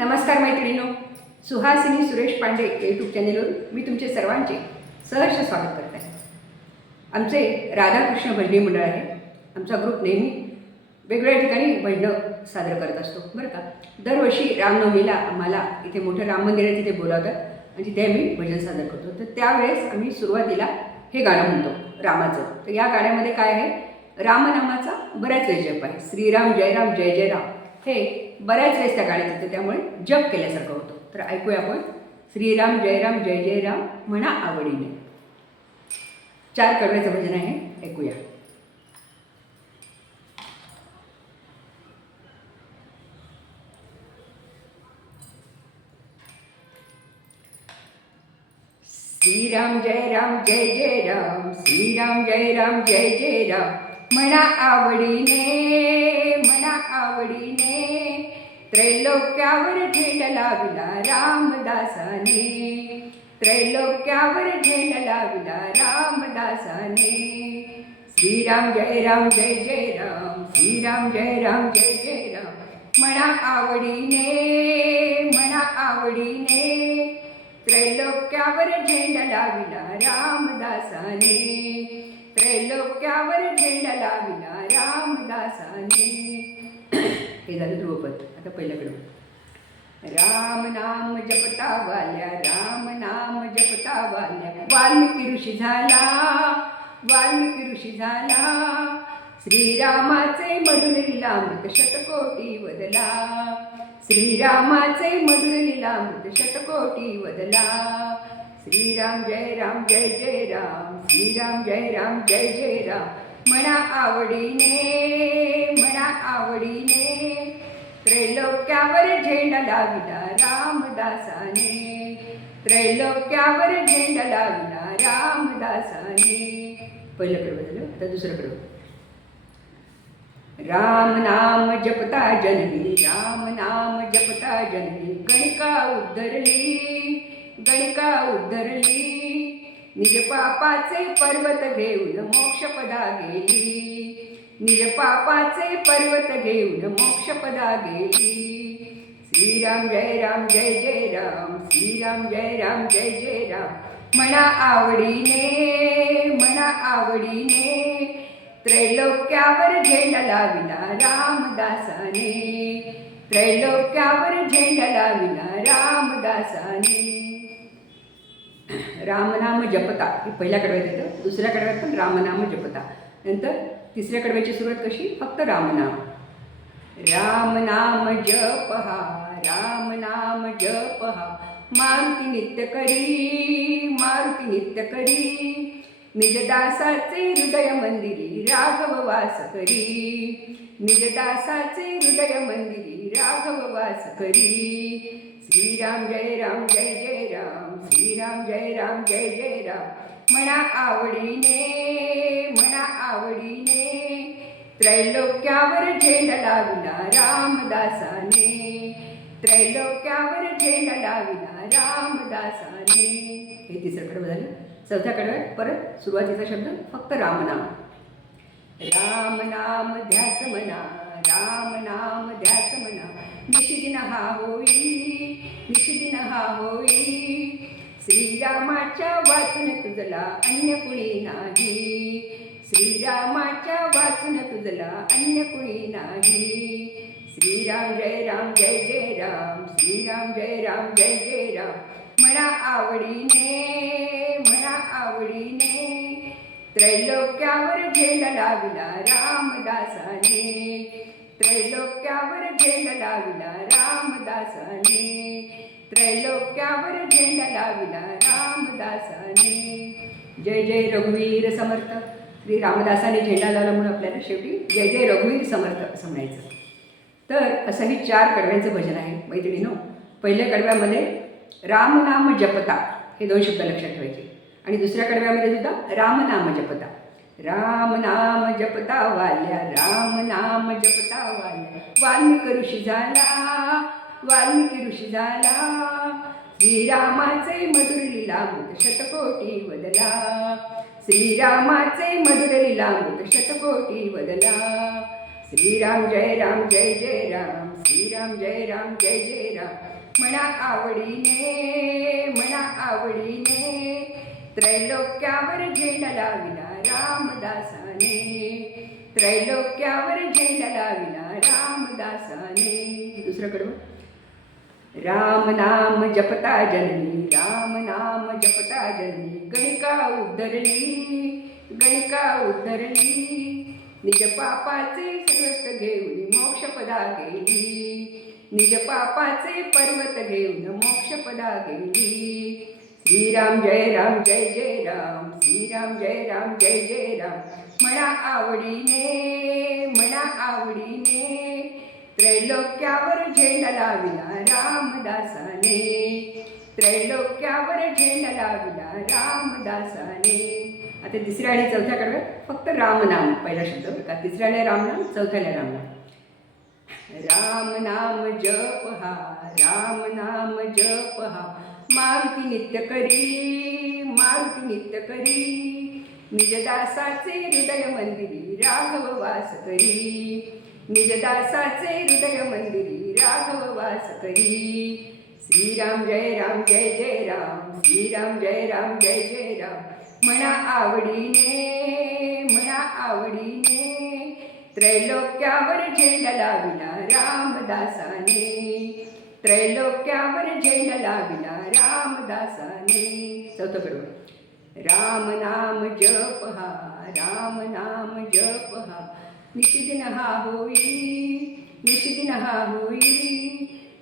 नमस्कार मैत्रिणीनो. सुहासिनी सुरेश पांडे यूट्यूब चॅनेलवर मी तुमचे सर्वांचे सहर्ष स्वागत करत आहे. आमचे राधाकृष्ण भजनी मंडळ आहे. आमचा ग्रुप नेहमी वेगवेगळ्या ठिकाणी भजनं सादर करत असतो बरं का? दरवर्षी रामनवमीला आम्हाला इथे मोठं राम मंदिर आहे तिथे बोलावतात आणि तिथे आम्ही भजन सादर करतो. तर त्यावेळेस आम्ही सुरुवातीला हे गाणं म्हणतो रामाचं. तर या गाण्यामध्ये काय आहे? रामनामाचा बऱ्याच वेळेस जप आहे. श्रीराम जयराम जय जय राम. हे बऱ्याच वेळेस त्या गाण्यात येतं त्यामुळे जप केल्यासारखं होतं. तर ऐकूया आपण. श्रीराम जयराम जय जय राम म्हणा आवडीने. चार कडव्याचं भजन आहे. ऐकूया. श्रीराम जय राम जय जय राम. श्रीराम जय राम जय जय राम. म्हणा आवडीने म्हणा आवडीने. त्रैलोक्यावर झेंड लाविला रामदासाने. त्रैलोक्यावर झेंड लाविला रामदासाने. श्रीराम जय राम जय जय राम श्रीराम जय राम जय जय राम. म्हणा आवडीने म्हणा आवडीने त्रैलोक्यावर झेंड लाविला रामदासाने. त्रैलोक्यावर झेंड लाविला रामदासाने. हे झालं ध्रुवपद. आता पहिल्याकडं राम नाम जपता वाल्या राम नाम जपता वाल्या वाल्मिकी ऋषी झाला वाल्मिकी ऋषी झाला. श्रीरामाचे मधुर लीलामृत शतकोटी वदला. श्रीरामाचे मधुर लीलामृत शतकोटी वदला. श्रीराम जय राम जय जय राम. श्रीराम जय राम जय जय राम. म्हणा आवडीने म्हणा आवडीने त्रैलोक्यावर झेंडा लाविला रामदासाने. त्रैलोक्यावर झेंडा लाविला रामदासाने. पहिल्याकडे बदललं आता दुसऱ्याकडे राम नाम जपता जननी राम नाम जपता जननी. गणिका उद्धरली गणिका उद्धरली. निज पापाचे पर्वत घेऊन मोक्षपदा गेली. निज पापाचे पर्वत घेऊन मोक्षपदा गेली. श्रीराम जय राम जय जय राम श्रीराम जय राम जय जय राम. म्हणा आवडीने म्हणा आवडीने त्रैलोक्यावर झेंडा लाविला रामदासाने. त्रैलोक्यावर झेंडा लाविला रामदासाने. रामनाम जपता. पहिल्या कडव्यात येतं दुसऱ्या कडव्यात पण रामनाम जपता. नंतर तिसऱ्या कडव्याची सुरुवात कशी? फक्त रामनाम राम नाम जप हा राम नाम जप हा. मारुती नित्य करी मारुती नित्य करी. निजदासाचे हृदय मंदिरी राघव वास करी. निजदासाचे हृदय मंदिरी राघव वास करी. श्रीराम जय राम जय जय राम. श्रीराम जय राम जय जय राम. म्हणा आवडीने म्हणा आवडीने त्रैलोक्यावर झेंडा लाविला रामदासाने. त्रैलोक्यावर झेंडा लाविला रामदासाने. हे तिसरं झालं. चौथ्या कडव्यात परत सुरुवातीचा शब्द फक्त रामनाम. राम नाम ध्यास म्हणा राम नाम ध्यास म्हणा निशिदिन हा होई निशिदिन हा होई. श्रीरामाच्या वाचन तुझला अन्य कुणी नाही. श्रीरामाच्या वाचन तुझला अन्य कुणी नाही. श्रीराम जय राम जय जय राम. श्रीराम जय राम जय जय राम. म्हणा आवडीने म्हणा आवडीने त्रैलोक्यावर झेल लाविला रामदासाने. त्रैलोक्यावर झेल लाविला रामदासाने. त्रैलोक्यावर झेल लाविला रामदासाने. जय जय रघुवीर समर्थ. श्री रामदासाने झेंडा लावला म्हणून आपल्याला शेवटी जय जय रघुवीर समर्थ असं म्हणायचं. तर असं हे चार कडव्यांचं भजन आहे मैत्रिणीनो. पहिल्या कडव्यामध्ये रामनाम जपता हे दोन शब्द लक्षात ठेवायचे. आणि दुसऱ्या कडव्यामध्ये सुद्धा रामनाम जपता. राम नाम जपता वाल्या राम नाम जपता वाल्या. वाल्मिक ऋषी झाला वाल्मिकी ऋषी झाला. श्रीरामाचे मधुर लीलामृत शतकोटी बदला. श्रीरामाचे मधुर लीला शतकोटी वदना. श्रीराम जय राम जय जय राम. श्रीराम श्रीराम जय राम जय जय राम. म्हणा आवडीने म्हणा आवडीने त्रैलोक्यावर झेंडा लाविला रामदासाने. त्रैलोक्यावर झेंडा लाविला रामदासाने. दुसरं कडवं. राम नाम जपता जननी राम नाम जपता जननी गणिका उद्धरली गणिका उद्धरली निज पापाचे सर्वत घेऊन मोक्षपदा गेली निज पापाचे पर्वत घेऊन मोक्षपदा गेली श्रीराम जय राम जय जय राम श्रीराम जय राम जय जय राम. म्हणा आवडीने म्हणा आवडीने त्रैलोक्यावर झेंडा लाविला रामदासाने. त्रैलोक्यावर झेंडा लाविला रामदासाने. आता तिसऱ्या आणि चौथ्या कडव्यात फक्त रामनाम पहिला शब्द. का तिसऱ्याला रामनाम चौथ्याला रामनाम? राम नाम जप हा राम नाम जप हा. मारुती नित्य करी मारुती नित्य करी. निजदासाचे हृदय मंदिरी राघव वास करी. निजदासाचे हृदय मंदिरी राघव वास करी. श्रीराम जय राम जय जय राम. श्रीराम जय राम जय जय राम. म्हणा आवडीने म्हणा आवडीने त्रैलोक्यावर झेंडा लाविला रामदासाने. त्रैलोक्यावर झेंडा लाविला रामदासाने. चौथं बरोबर राम नाम जप हा राम नाम जप हा. निशिदिन होई निशिदिन होई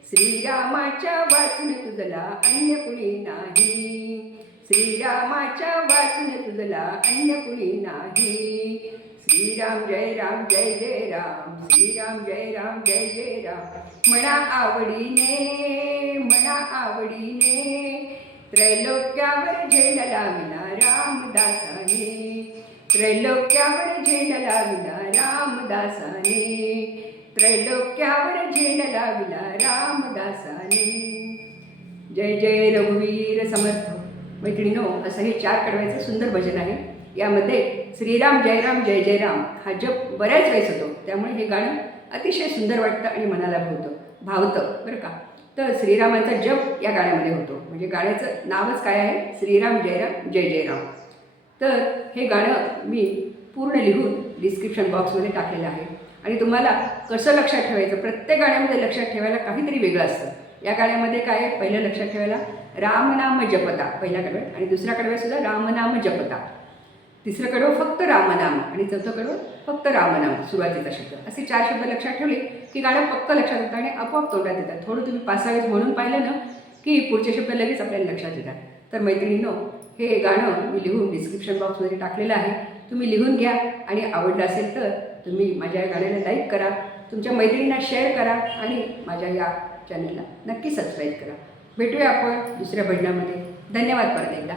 श्रीरामाच्या वाचून तुझला अन्य कुणी नाही. श्रीरामाच्या वाचून तुझला अन्य कुणी नाही. श्रीराम जय राम जय जय राम. श्रीराम जय राम जय जय राम. म्हणा आवडीने म्हणा आवडीने त्रैलोक्यावर झेलला लाविला रामदासाने. त्रैलोक्यावर झेंड लाविला रामदासाने. त्रैलोक्यावर झेंड लाविला रामदासाने. जय जय रघुवीर समर्थ. मैत्रिणीनो असं हे चार कडव्याचं सुंदर भजन आहे. यामध्ये श्रीराम जयराम जय जय राम हा जप बऱ्याच वेळेस होतो. त्यामुळे हे गाणं अतिशय सुंदर वाटतं आणि मनाला भावतं. भावतं बरं का? तर श्रीरामांचा जप या गाण्यामध्ये होतो. म्हणजे गाण्याचं नावच काय आहे? श्रीराम जयराम जय जय राम तर हे गाणं मी पूर्ण लिहून डिस्क्रिप्शन बॉक्समध्ये टाकलेलं आहे. आणि तुम्हाला कसं लक्षात ठेवायचं प्रत्येक गाण्यामध्ये लक्षात ठेवायला काहीतरी वेगळं असतं. या गाण्यामध्ये काय आहे? पहिलं लक्षात ठेवायला रामनाम जपता पहिल्या कडव्यात आणि दुसऱ्या कडव्यात सुद्धा रामनाम जपता तिसरं कडवं फक्त रामनाम आणि चौथं कडवं फक्त रामनाम सुरुवातीचा शब्द. असे चार शब्द लक्षात ठेवले की गाणं पक्क लक्षात येतं आणि आपोआप तोंडात येतात थोडं तुम्ही पासावेस म्हणून पाहिलं ना की पुढचे शब्द लगेच आपल्याला लक्षात येतात. तर मैत्रिणींनो हे गाणं मी लिहून डिस्क्रिप्शन बॉक्समध्ये टाकलेलं आहे. तुम्ही लिहून घ्या. आणि आवडलं असेल तर तुम्ही माझ्या या गाण्याला लाईक करा. तुमच्या मैत्रिणींना शेअर करा. आणि माझ्या या चॅनलला नक्की सबस्क्राईब करा. भेटूया आपण दुसऱ्या भजनामध्ये. धन्यवाद परत एकदा